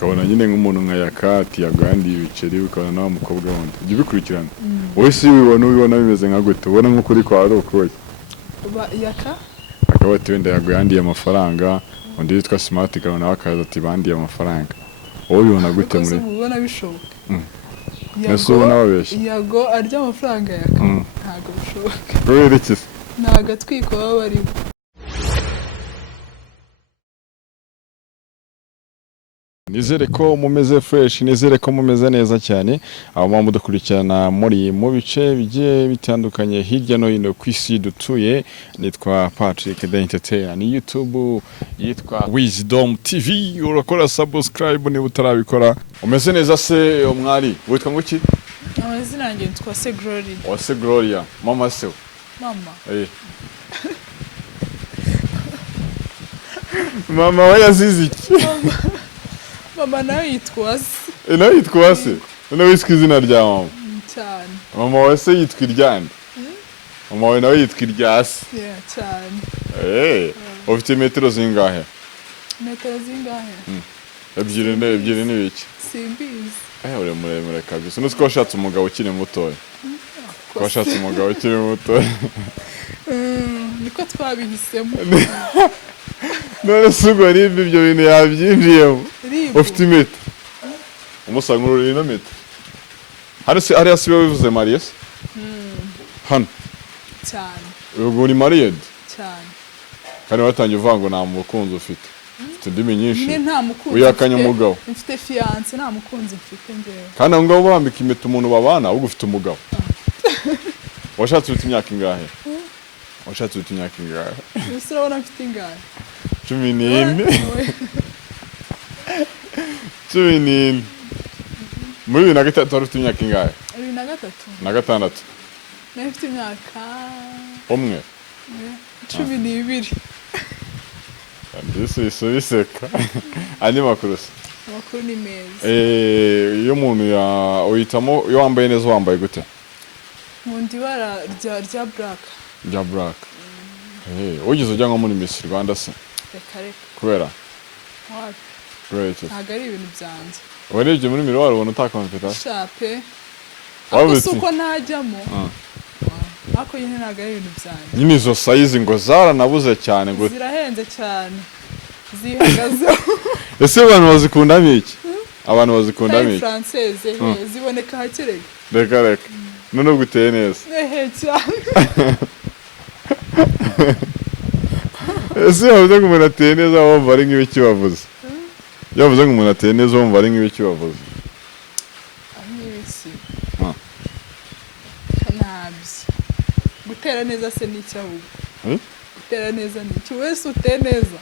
ukabona nyine nk'umuntu nka Yaka ati yagandiye ibiceri ukabona nawe mukobwa wundi ujye ubikurikirana wowe si ubibona bimeze nka gute ubona nk'ukuri kwa ari ukoye Yaka akaba ati wenda yagandiye amafaranga undi yitwa Smart ukabona nawe akaza ati bandiye amafaranga wowe ubibona gute muri ubona bishoboka Nese ubona babeshya Yago arya amafaranga Yaka ntago bishoboka kubera iki ntago atwiko baba bari Nizere ko mumeze fresh nizere ko mumeze neza cyane abo mpamvu dukurikirana muri mu bice bigiye bitandukanye hirya no hino ku isi dutuye nitwa Patrick the Entertainer ni YouTube yitwa Wisdom TV urakora subscribe niba utarabikora umeze neza se umwari witwa nguki amazina yanjye nitwa Se Glory wase Gloria mama se mama mama we yazize iki mama nawe yitwa Se nawe yitwa Se nawe witwa izina rya mama cyane mama we se yitwa iryande mama we nawe yitwa irya Se cyane ufite metero zingahe metero zingahe ebyiri ni biki simbizi uri muremure kabisa nuko washatse umugabo ukiri mutoya ko washatse umugabo ukiri mutoya niko twabihisemo none se ubwo ibyo bintu yabyinjiyemo ufite imeta umusanga ururi ino meta hariya si wowe bivuze Mariya se hano cyane ubwo uri mariyedi cyane kandi watangiye uvuga ngo nta mukunzi ufite ufite indimi nyinshi nta mukunzi uyakanya umugabo mfite fiance nta mukunzi mfite njyewe kandi aho ngaho bambika impeta umuntu babana ahubwo ufite umugabo washatse ufite imyaka ingahe washatse ufite imyaka ingahe ese urabona mfite ingahe 14 14 muri 2003 wari ufite imyaka ingahe 2006 nari mfite imyaka umwe 12 ndetse isubiseka andi makuru se amakuru ni meza iyo umuntu uhitamo iyo wambaye neza wambaye gute nkunda ibara rya black ugize ujya nko muri Miss Rwanda se reka kubera iki ntabwo ari ibintu byanjye warebye muri miroir ubona utakompeta shape ako si uko najyamo ako nyine ntabwo ari ibintu byanjye nyine izo size ngo zaranabuze cyane ngo zirahenze cyane zihagazeho ese abantu bazikundamo iki abantu bazikundamo iki française ziboneka hakirega reka none ubwo uteye neza cyane ese yavuze ngo umuntu ateye neza wumva ari nk'ibiki bavuze yavuze ngo umuntu ateye neza wumva ari nk'ibiki bavuze ntabyo gutera neza se n'iki ahubwo gutera neza n'iki wese uteye neza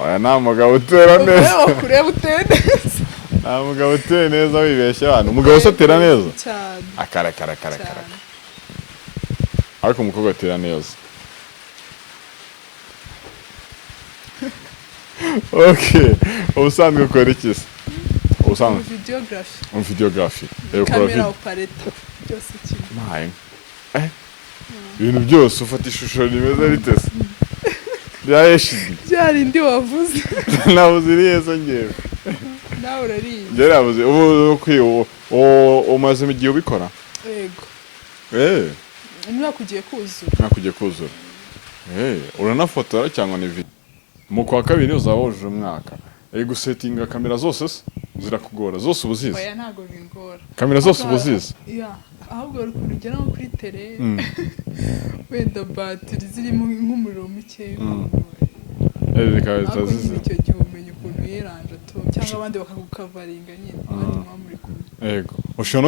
oya nta mugabo utera neza kureba uteye neza nta mugabo uteye neza wibeshya abantu umugabo se atera neza cyane akarakara ariko umukobwa atera neza ubusanzwe ukora iki se ubusanzwe videography kamera opereta byose kimwe ibintu byose ufata ishusho rimeze ritese byaheshije byarindi wavuze nabuze iriyezo ngewe nawe urariye njye nabuze ubu umaze igihe ubikora yego umwaka ugiye kuzura uranafotora cyangwa ni video mu kwa kabiri uzaba wujuje umwaka gusetinga kamera zose zirakugora zose ubuzizi oya ntago bingora kamera zose ubuzizi ahubwo urugero nko kuri tele wenda batiri zirimo nk'umuriro muke bikaba bitazize icyo gihe umenya ukuntu yiranje cyangwa abandi bakagukavaringa nyine abandi muri kumwe yego ushobora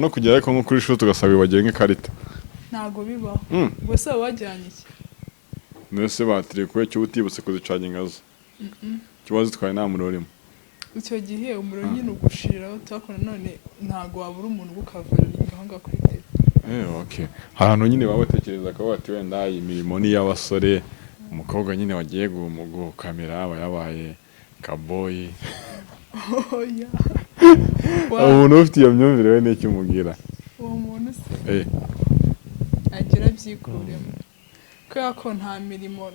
no kugira ariko nko kuri shoot ugasaba ibagiye nk'ikarita ntago bibaho gusa wajyanye iki nese batiri kuba cyo utibutse kuzicaginga zo kiba zitwaye nta muriro urimo icyo gihe umuriro nyine ugushiriraho twakora none ntago wabura umuntu ugukavaringa aho ngaho kuri tele hari ahantu nyine baba batekereza ko bati wenda imirimo ni y'abasore umukobwa nyine wagiye gukamera aba yabaye kaboyi umuntu ufite iyo myumvire we n'icyo umubwira uwo muntu se agira byikuremo kubera ko nta mirimo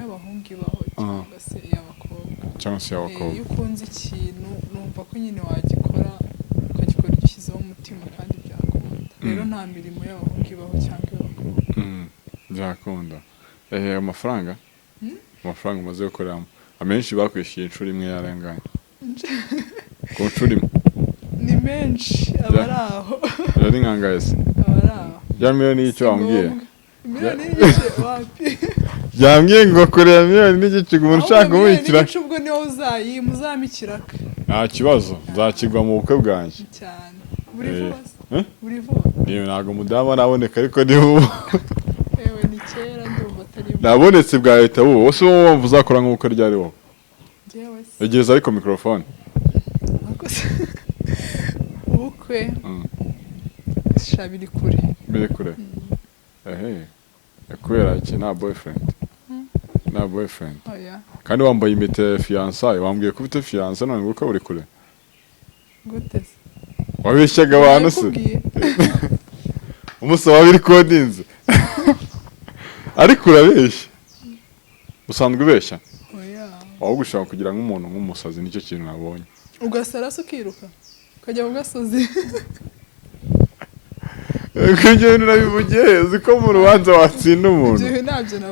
y'abahungu ibaho cyangwa se iy'abakobwa cyangwa se y'abakobwa. iyo ukunze ikintu numva ko nyine wagikora ukagikora ugishyizeho umutima kandi byakunda rero nta mirimo y'abahungu ibaho cyangwa iy'abakobwa byakunda amafaranga umaze gukoreramo amenshi bakwishyuye inshuro imwe yarenganye ku nshuro imwe ni menshi aba ari aho ari nkangahe se aba ari aho ya miliyoni y'icyo wambwiye miliyoni n'igice wapi byambwiye ngo korera miliyoni n'igice umuntu ushaka kumubikira n'igice ubwo niho uzamikiraka nta kibazo nzakigwa mu bukwe bwanjye cyane buri vuba niyo ntabwo umudamu araboneka ariko ni ubu yewe ni kera ndumva atari nabonetse bwa leta ubu wose uwo wumva uzakora nk'ubukwe ryari wowe egeza ariko mikorofone ubukwe sha biri kure kubera iki nta boyfriend kandi wambaye impeta ya fiyansaye wambwiye ko ufite fiyansa none ubukwe buri kure gute se wabeshyaga abantu se umusaba biri kodinze ariko urabeshya usanzwe ubeshya aho gushaka kugira nk'umuntu nk'umusazi nicyo kintu nabonye ugasara se ukiruka ukajya mu gasozi ibyo bintu nabivugiye uzi ko mu rubanza watsinda umuntu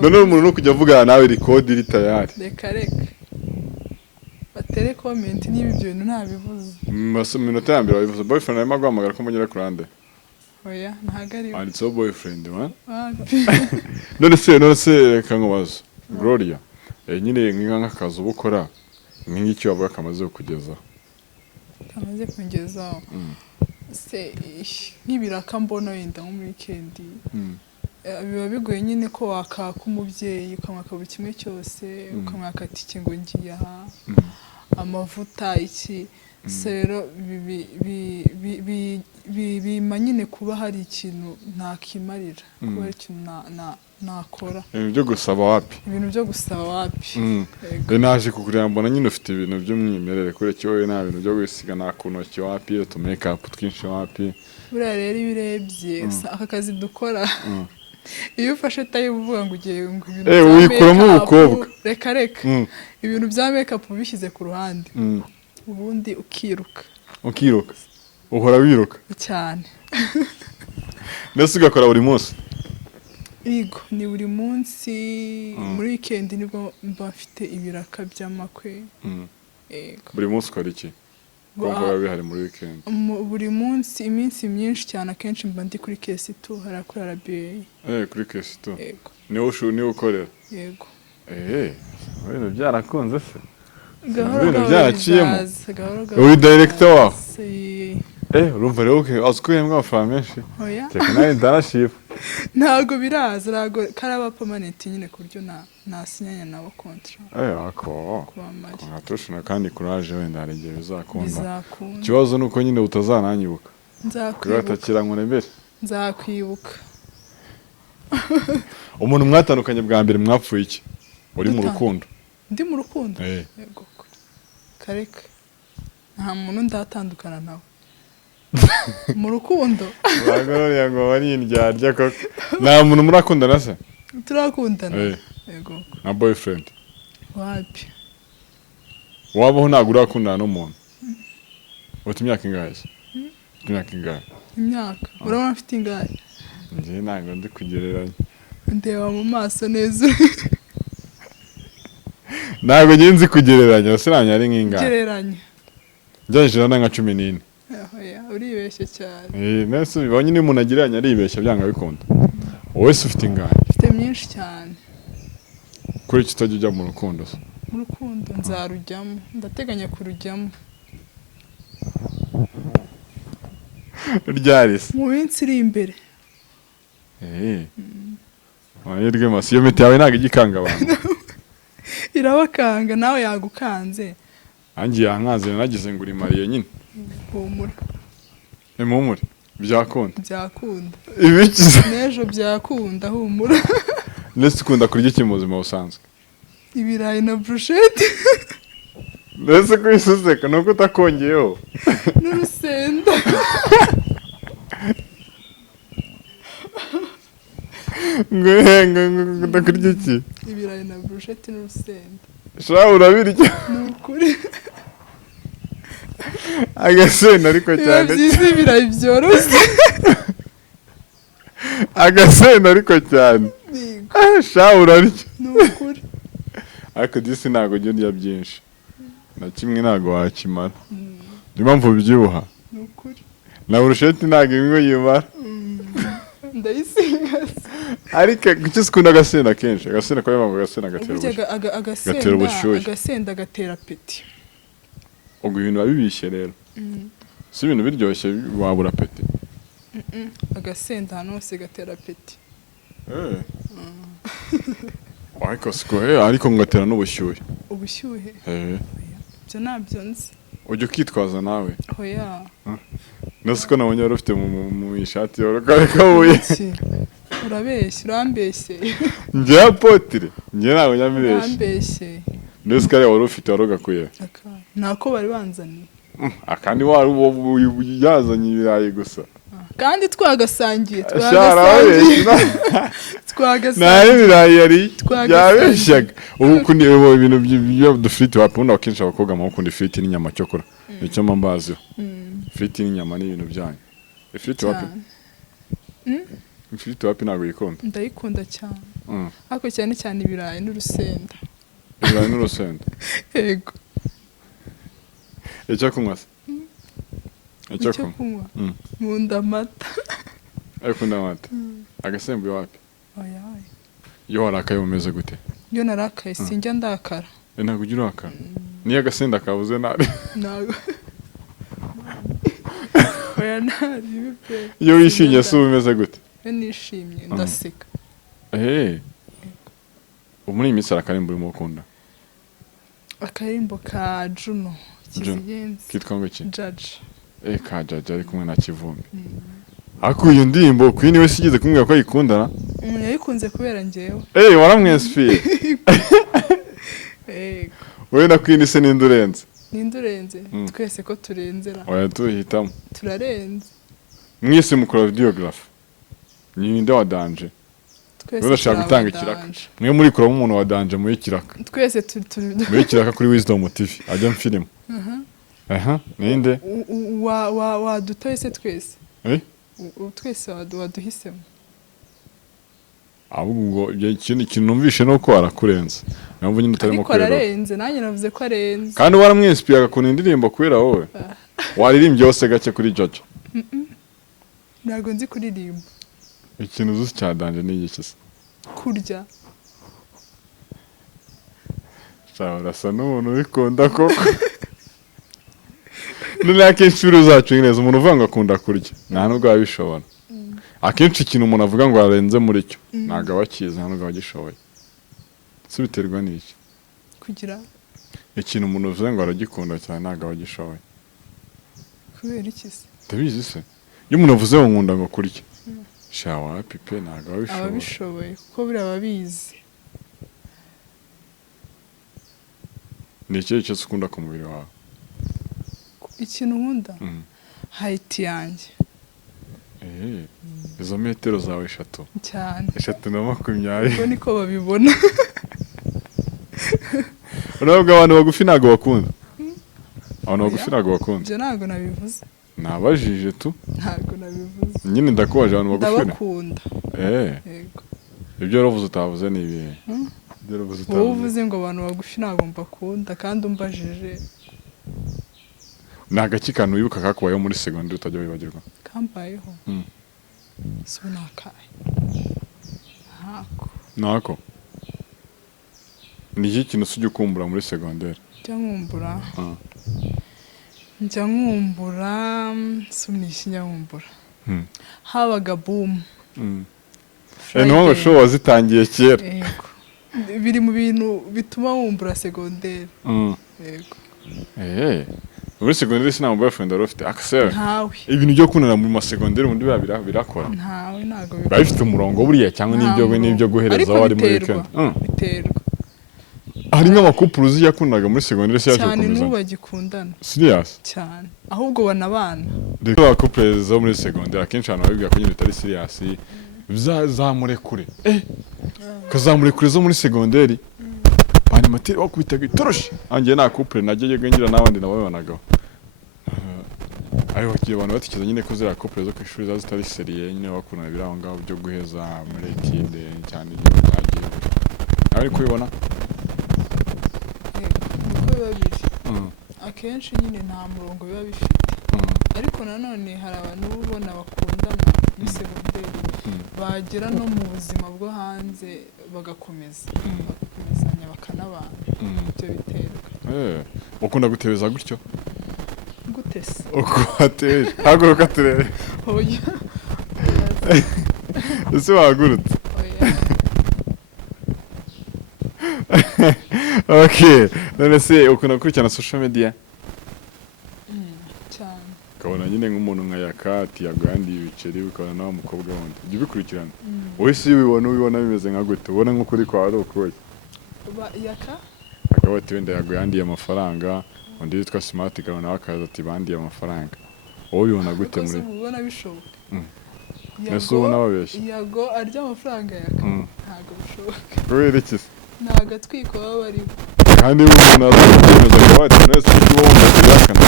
none umuntu no kujya avugana nawe rikodi iri tayari reka batere komenti niba ibyo bintu ntabivuze mu minota ya mbere wabivuze boyfriend arimo aguhamagara ko mugera kuri ande oya ntabwo ari handitseho boyfriend none se reka nkubaze Gloria nyine nk'akazi uba ukora nk'iki wavuga kamaze kukugezaho se nk'ibiraka mbona wenda nko muri wikendi biba bigoye nyine ko wakaka umubyeyi ukamwaka buri kimwe cyose ukamwaka tike ngo ngiye aha amavuta iki rero bima nyine kuba hari ikintu ntakimarira kuba hari ikintu nakora ibintu byo gusaba wapi naje kukureba mbona nyine ufite ibintu by'umwimerere kubera ko wowe nta bintu byo kwisiga nta ku ntoki wapi utu make-up twinshi wapi buriya rero iyo urebye aka kazi dukora iyo ufashe tayi uvuga ngo ugiye ngo ibintu bya wikuramo ubukobwa reka ibintu bya make-up ubishyize ku ruhande ubundi ukiruka uhora wiruka cyane mbese ugakora buri munsi Yego ni buri munsi muri weekend nibwo mba mfite ibiraka by'amakwe buri munsi ukora iki kumva biba bihari muri weekend buri munsi iminsi myinshi cyane akenshi mba ndi kuri KC2 kuri RBA kuri KC2 yego niwe ukorera yego ibintu byarakunze se gahoro byaraciyemo uri director wawe urumva rero azikuyemo amafaranga menshi reka nawe ndanashifa ntabwo biraza ntabwo karaba permanent nyine ku buryo nasinyanya nabo contract nkaturusha kandi courage wenda hari igihe bizakunda ikibazo ni uko nyine utazananyibuka nzakwibuka umuntu mwatandukanye bwa mbere mwapfuye iki uri mu rukundo ndi mu rukundo yego kareka nta muntu ndatandukana nawe mu rukundo bagororera ngo bari indyarya koko nta muntu murakundana se turakundana yego na boyfriend wapi wabaho ntabwo urakundana n'umuntu ufite imyaka ingahe imyaka urabona mfite ingahe njye ntabwo ndi kugereranya ndeba mu maso neza ntabwo njye nzi kugereranya sinanya ari nk'ingahe gereranya njyanishije na nka 14 uribeshye cyane nese bibonye ni umuntu agereranya aribeshya byanga bikunda wowe se ufite ingahe ufite myinshi cyane kuri iki utajya ujya mu rukundo se mu rukundo nzarujyamo ndateganya kurujyamo ryari se mu minsi iri imbere amahirwe masi iyo miti yawe ntabwo igikanga abantu irabakanga nawe yagukanze angiye yankanze nagize ngo uri mariye nyine humura impumure byakunda ibikize n'ejo byakunda humura ndetse ukunda kurya iki mu buzima busanzwe ibirayi na brushette ndetse kwisuzeka nuko utakongeyeho n'urusenda ngo ndakurya iki ibirayi na brushette n'urusenda sha urabirya nukuri agasenda ariko cyane byiza ibirayi byoroshye agasenda ariko cyane sha urarya nukuri ariko disi ntago jya urya byinshi na kimwe ntago wakimara niyo mpamvu ubyibuha nukuri na burusheti ntago imwe yimara ndayisigaza ariko kuki ukunda agasenda kenshi agasenda kwa mpamvu agasenda gatera ubushyuhe agasenda gatera peti ubwo ibintu babibishye rero si ibintu biryoshye wabura peti agasenda hano hose gatera peti ariko ngatera n'ubushyuhe ubushyuhe ibyo ntabyo nzi ujya ukitwaza nawe oya nasi ko nabonye wari ufite mu ishati yawe kabuye urabeshye urambeshye njye ya potire njye ntabwo nyamibeshye urambeshye nasi kariya wari ufite wari ugakuye ntako bari banzaniye akandi wari yazanye ibirayi gusa kandi twagasangiye nta n'ibirayi yari byabeshyaga ubu ukundi ibintu by'udufiriti wakunda akenshi abakobwa mu gukunda ifiriti n'inyama cyokora nicyo mbaziho ifiriti n'inyama ni ibintu byanyu ifiriti wapi ifiriti wapi ntabwo uyikunda ndayikunda cyane ariko cyane cyane ibirayi n'urusenda ibirayi n'urusenda yego icyo kunywa se icyo kunywa nkunda amata ukunda amata agasembuye wapi iyo warakaye umeze gute iyo narakaye sinjya ndakara ntabwo ujya urakara niyo agasenda kabuze nabi ntabwo iyo wishimye se uba umeze gute iyo nishimye ndaseka ubu muri iyi minsi hari akarimbo urimo ukunda akarimbo ka Juno kizigenza kitwa ngo iki Judge ka Judge ari kumwe na Kivumbi ariko iyo ndirimbo Queen we sigeze kumubwira ko ayikundana yayikunze kubera njyewe waramwesifiye wowe na Queen se ninde urenze twese ko turenzera oya tuhitamo turarenze mwese mukora videographe ninde wa danje twese urashaka gutanga ikiraka mwe muri kuramo umuntu wa danje muri kiraka twese muri kiraka kuri Wisdom TV ajya mfilm ninde wadutoye se twese twese waduhisemo ahubwo ikintu numvishe nuko arakurenza ntabwo nyine utarimo kureba ariko ararenze nanjye navuze ko arenze kandi waramwinspire agakunda indirimbo kubera wowe waririmbye hose gake kuri Jojo ntabwo nzi kuririmba ikintu uzi cyadanje ni iki se kurya urasa n'umuntu ubikunda koko none akenshi uzacu neza umuntu uvuga ngo akunda kurya nta nubwo wabishobora akenshi ikintu umuntu avuga ngo arenze muri cyo ntabwo aba akizi nta nubwo aba agishoboye si biterwa n'iki kugira ikintu umuntu uvuze ngo aragikunda cyane ntabwo aba agishoboye kubera iki se ndabizi se iyo umuntu avuze ngo nkunda ngo kurya shawa pipe ntabwo aba abishoboye kuko buriya ababizi ni ikihe cyose ukunda ku mubiri wawe ikintu nkunda hayiti yanjye izo metero zawe 3 cyane 320 ubwo niko babibona urabwo abantu bagufi ntabwo bakunda abantu bagufi ntabwo bakunda ibyo ntabwo nabivuze nabajije tu ntabwo nabivuze nyine ndakubaje abantu bagufi ndabakunda yego ibyo waravuze utavuze ni ibihe wowe uvuze ngo abantu bagufi ntabwo mbakunda kandi umbajije ni agaki kantu wibuka kakubayeho muri segonderi utajya wibagirwa kambayeho si unakaye ntako ni iki kintu ujya ukumbura muri segonderi njya nkumbura si umwishe nkumbura habaga bumu ntabwo show wazitangiye kera biri mu bintu bituma wumbura segonderi yego muri segonderi sinaba boyfriend wari ufite akiseri ntawe ibintu byo kunana mu masegonderi ubundi birakora ntawe ntabwo biba bifite umurongo buriya cyangwa n'ibyo guhereza wari muri weekend biterwa hari nk'amakupuru uzi yakundaga muri segonderi se yaje cyane n'ubu bagikundana serious cyane ahubwo banabana rero abakupuru zo muri segonderi akenshi abantu babibwira ko nyine bitari serious zamurekure kazamurekure zo muri segonderi hanyuma animateri wakubitaga itoroshi angiye nta couple najyaga ngira n'abandi nababonagaho ariko kiyo abantu batikeza nyine ko zira couple zo kwishuri za zitari seriye nyine bakuna biraho ngaho byo guheza muri etide cyane igihe bagiye ari kubibona uko babiri akenshi nyine nta murongo biba bifite ariko nanone hari abantu ubona bakundana muri segonderi bagera no mu buzima bwo hanze bagakomezanya bakanabana ibyo biterwa ukunda gutebeza gutyo gute se uko ateje haguruka turebe oya ese wahagurutse oya okay none se ukunda gukurikirana social media cyane ukabona nyine nk'umuntu nka Yaka ati yagandiye ibiceri ukabona nawe mukobwa wundi ujya ubikurikirana wowe si ubibona bimeze nka gute ubona nk'ukuri kwa ari ukuye Yaka akaba ati wenda yagandiye amafaranga undi yitwa Smart ukabona nawe akaza ati bandiye amafaranga wowe ubibona gute muri ubona bishoboka Nese ubona babeshya Yago arya amafaranga Yaka ntago bishoboka kubera iki ntago atwiko baba bari kandi umuntu azakomeza kuba ati nese icyo wumva kuyakana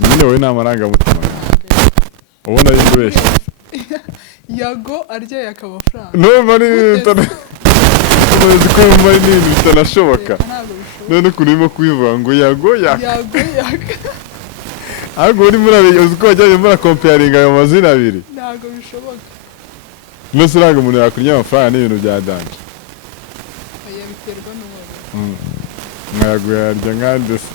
nyine wowe nta marangamutima ubona ari mbeshya Yago arya Yaka amafaranga numva ari umaze kumva ari n'ibintu bitanashoboka none ukuntu urimo kubivuga ngo Yago Yaka ahubwo urimo uzi ko wajyanye murakomparinga ayo mazina abiri ntago bishoboka nose ntabwo umuntu yakurya amafaranga n'ibintu bya danje oya biterwa n'umuntu Yago yarya nkande se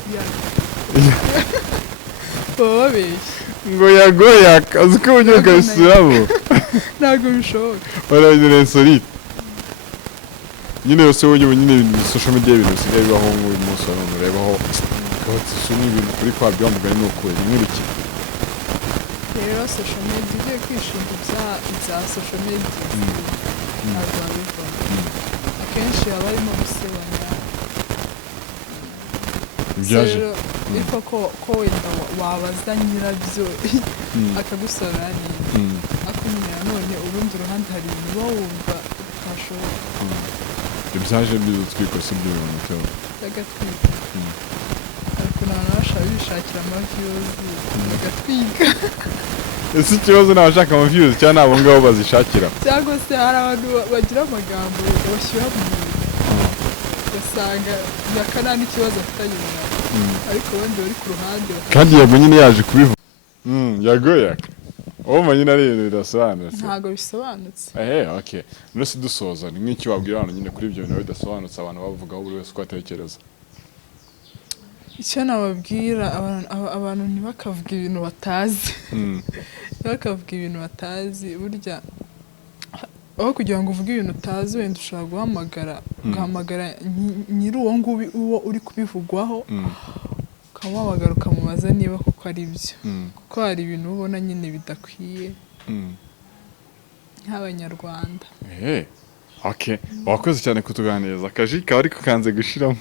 baba babeshya ngo Yago Yaka uzi ko uburyo ukabisubiramo ntago bishoboka urabona insolite nyine yose uburyo nyine social media ibintu bisigaye bibaho nk'uyu munsi abantu urebaho ukabona ibintu kuri kwa byo mugari ni ukuri nk'ibiki rero social media ugiye kwishinga ibya social media ntabwo wabivamo akenshi haba harimo gusebanya ibyaje ariko ko wenda wabaza nyirabyo akagusorera neza ariko nyine nanone urundi ruhande hari ibintu uba wumva utashoboye ibyaje by'udutwiko si byo bintu cyo bagatwika ariko n'abantu bashaka bishakira amaviyuzi bagatwika ese ikibazo ni abashaka amaviyuzi cyangwa ni abo ngabo bazishakira cyangwa se hari abantu bagira amagambo bashyira mu bintu ugasanga Yaka nta n'ikibazo afitanye nawe ariko abandi bari ku ruhande kandi Yago nyine yaje kubivuga Yago Yaka ubu nyine ari ibintu bidasobanutse ntabwo bisobanutse okay none se dusoza ni nk'iki wabwira abantu nyine kuri ibyo bintu bidasobanutse abantu bavugaho buri wese uko atekereza icyo nababwira abantu ntibakavuga ibintu batazi ntibakavuga ibintu batazi burya aho kugira ngo uvuge ibintu utazi wenda ushobora ugahamagara nyiri uwo nguwo uwo uri kubivugwaho ukamuhamagara ukamubaza niba koko ari byo kuko hari ibintu ubona nyine bidakwiye nk'abanyarwanda okay wakoze cyane kutuganiriza akaji kaba ariko kanze gushiramo